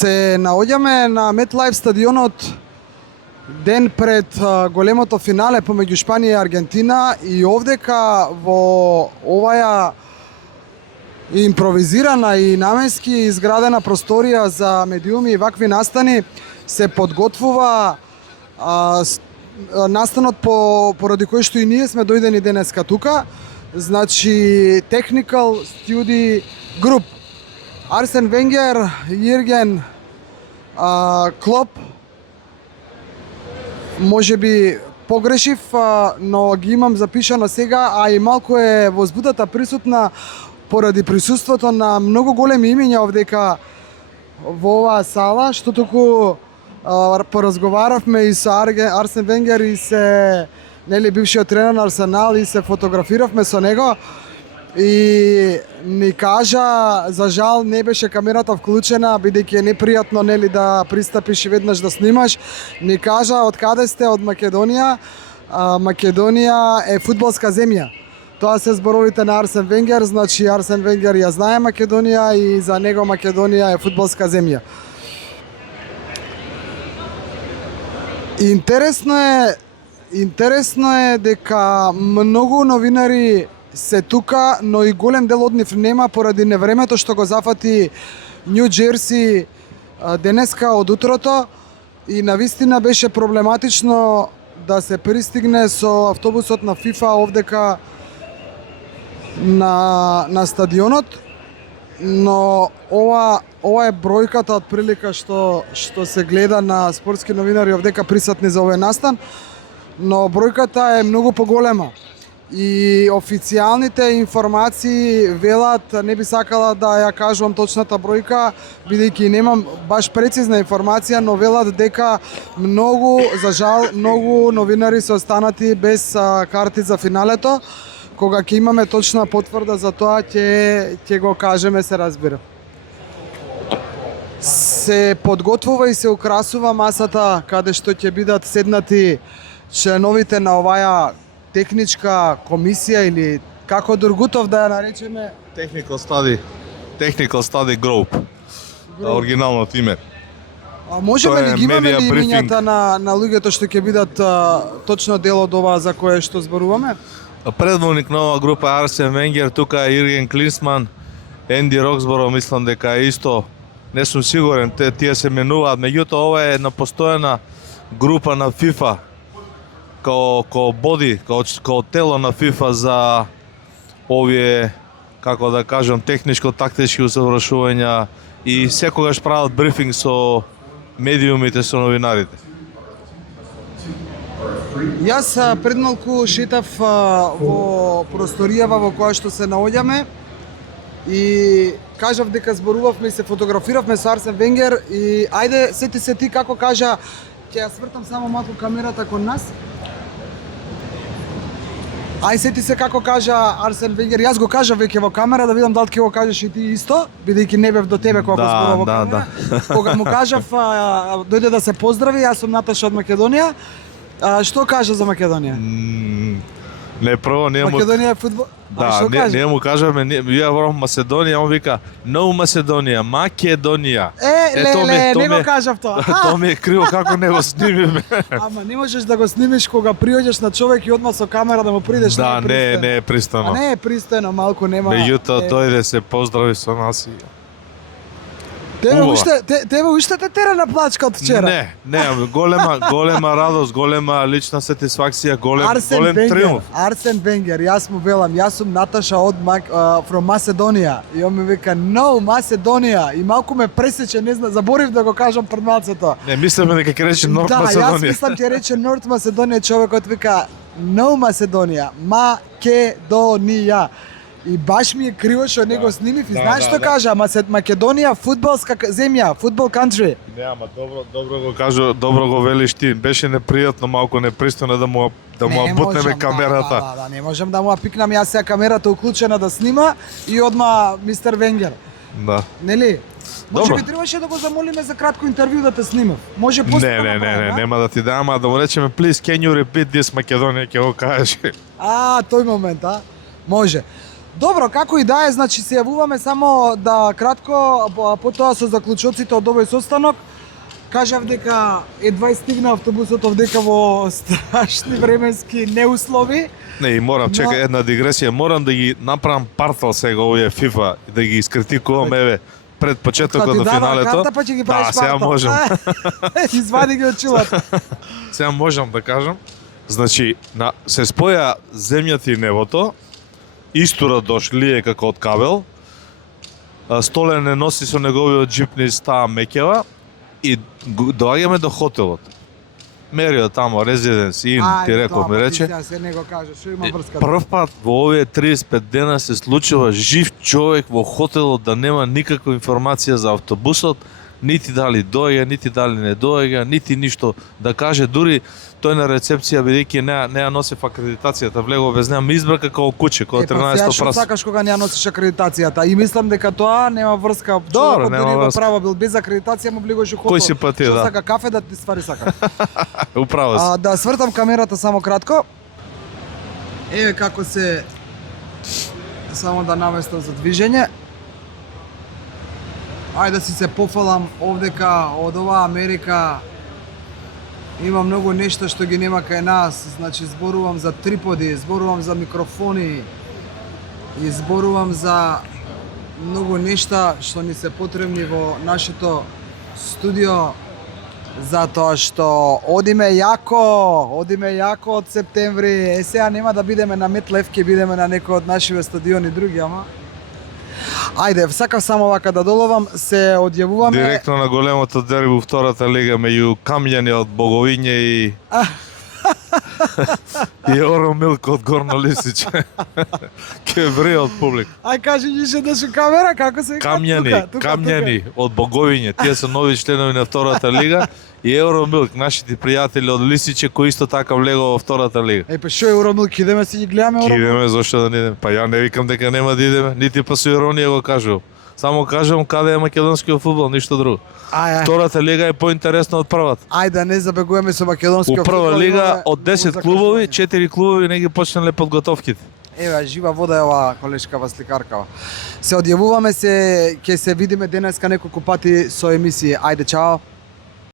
Се наоѓаме на MetLife стадионот ден пред големото финале помеѓу Шпанија и Аргентина и овдека во оваја импровизирана и наменски изградена просторија за медиуми и вакви настани се подготвува настанот поради кој што и ние сме дојдени денеска тука. Значи Technical Study Group, Арсен Венгер, Јерген Клоп, може би погрешив, но ги имам запишано сега, а и малку е возбудата присутна поради присуството на многу големи имиња овдека во оваа сала, што току поразговаравме и со Арсен Венгер и се бившиот тренер на Арсенал и се фотографиравме со него и ни кажа, за жал не беше камерата вклучена, бидејќи е непријатно да пристапиш и веднаш да снимаш. Ни кажа од каде сте, од Македонија. Македонија е фудбалска земја. Тоа се зборовите на Арсен Венгер, значи Арсен Венгер ја знае Македонија и за него Македонија е фудбалска земја. Интересно е дека многу новинари се тука, но и голем дел од нив нема поради невремето што го зафати Нью Џерси денеска од утрото и навистина беше проблематично да се пристигне со автобусот на FIFA овдека на стадионот, но ова е бројката од прилика што се гледа на спортски новинари овдека присутни за овој настан, но бројката е многу поголема. И официјалните информации велат, не би сакала да ја кажувам точната бројка, бидејќи немам баш прецизна информација, но велат дека за жал, многу новинари се останати без карти за финалето. Кога ќе имаме точна потврда за тоа, ќе го кажеме, се разбира. Се подготвува и се украсува масата каде што ќе бидат седнати членовите на оваја техничка комисија или како Дургутов да ја наречеме? Technical Study Group. Оригиналното име. Можеме ли ги имаме ли имињата на луѓето што ќе бидат точно дел од ова за кое што зборуваме? Предводник на оваа група е Арсен Венгер, тука е Јерген Клинсман, Енди Роксборо, мислам дека е исто, не сум сигурен, тие се менуваат, меѓутоа ова е на постојана група на FIFA, као боди, као тело на FIFA за овие, како да кажам, техничко-тактички усовршувања и секогаш прават брифинг со медиумите, со новинарите. Јас пред малку шетав во просторијава во која што се наоѓаме и кажав дека зборувавме и се фотографиравме со Арсен Венгер и ајде сети се ти како кажа, ќе ја свртам само малку камерата кон нас. Ај сети се како кажа Арсен Венгер, јас го кажав веќе во камера, да видам дали ќе го кажеш и ти исто, бидејќи не бев до тебе кога го зборував во камера. Кога му кажав дојде да се поздрави, јас сум Наташа од Македонија. Што кажа за Македонија? Не, прво не му... Македонија е фудбал... Да, не му кажаме, ја ворам Маседонија, он вика No Macedonија, Македонија. Не го кажав тоа. Тоа ми е криво како не го снимиме. Ама не можеш да го снимиш кога приоѓаш на човек и одма со камера да му придеш. Да, не е пристојно. Не е пристојно, малку нема. Меѓутоа дојде се поздрави со нас и... Тебе уште те тера на плачка од вчера? Не, голема радост, голема лична сатисфакција, голем триумф. Арсен Венгер, јас му велам, јас сум Наташа од from Macedonија и он ми вика No Macedonија и малку ме пресече, не знам, заборив да го кажам пред малцето. Не, мислиме дека ќе рече North Macedonија. Да, јас мислам ќе рече North Macedonија, човекот вика No Macedonија, Македонија. И баш ми е криво што не го снимив и знаеш што кажа, Македонија фудбалска земја, фудбал country. Не, ама добро го кажа, добро го велиш ти. Беше непријатно, малку непристојно да му бутнеме камерата. Да, не можам да му пикнам јас сега камерата уклучена да снима и одма мистер Венгер. Да. Нели? Може би требаше да го замолиме за кратко интервју да те снимав. Може после. Не, нема да ти дам, да му речеме please can you repeat this Македонија, ќе го кажеш. Тој момент, Може. Добро, како и да е, значи се јавуваме само да кратко, потоа со заклучоците од овој состанок. Кажав дека едва стигна автобусот овдека во страшни временски неуслови. Не, и морам, чекај Но- една дигресија, морам да ги направам партал сега овие FIFA и да ги искритикувам еве пред почетокот Кога ти на дадам финалето. карта, па ќе ги правиш Да, сега партал. можам. Извади ги од чулата. Сега можам да кажам. Значи, се споја земјата и небото, истура дошлие како од кабел, Столе не носи со неговиот джип низ таа меќева и доаѓаме до хотелот. Мерио тамо, резиденс, ин, ти реков, ми рече. Ја се не го кажеш, што има врска. Прв пат во овие 35 дена се случува жив човек во хотелот да нема никаква информација за автобусот, нити дали доаѓа, нити дали не доаѓа, нити ништо да каже, дури тој на рецепција бидејќи не ја носев акредитацијата, влегов без неа, ми избрака како куче, кога Сега 13 што прас. сакаш кога не ја носиш акредитацијата? И мислам дека тоа нема врска. Добро, Човекот нема дури во врска. право бил без акредитација, му влегуваше хотел. Кој си пати, Што да. сака кафе да ти ствари сака. Управо си. Да свртам камерата само кратко. Еве како се само да наместам за движење. Ајде да си се пофалам овдека од оваа Америка. Има многу нешта што ги нема кај нас, значи зборувам за триподи, зборувам за микрофони и зборувам за многу нешта што ни се потребни во нашето студио, затоа што одиме јако од септември. Сега нема да бидеме на Метлев, ќе бидеме на некој од нашиве стадиони други, ама ајде, сакав само вака да доловам, се одјавуваме. Директно на големото дерби во втората лига меѓу Камјани од Боговиње и и Евромилк од Горно Лисиче. Ке вре од публик. Ај кажи нише да ше камера, како се вика? Камјани од Боговиње, тие се нови членови на втората лига и Евромилк, нашите пријатели од Лисиче кои исто така влегува во втората лига. Па што е Евромилк, идеме си ги гледаме Ки Евромилк. идеме, зошто да не идеме? Па ја не викам дека нема да идеме, нити па со иронија го кажувам. Само кажувам каде е македонскиот фудбал, ништо друго. Ај, Втората лига е поинтересна од првата. ајде да не забегуваме со македонскиот У прва фудбал, лига имаме од 10 многу клубови, закажување. 4 клубови не ги почнале подготовките. Еве, жива вода е оваа колешкава сликаркава. Се одјавуваме се, ќе се видиме денеска неколку пати со емисии. Ајде, чао.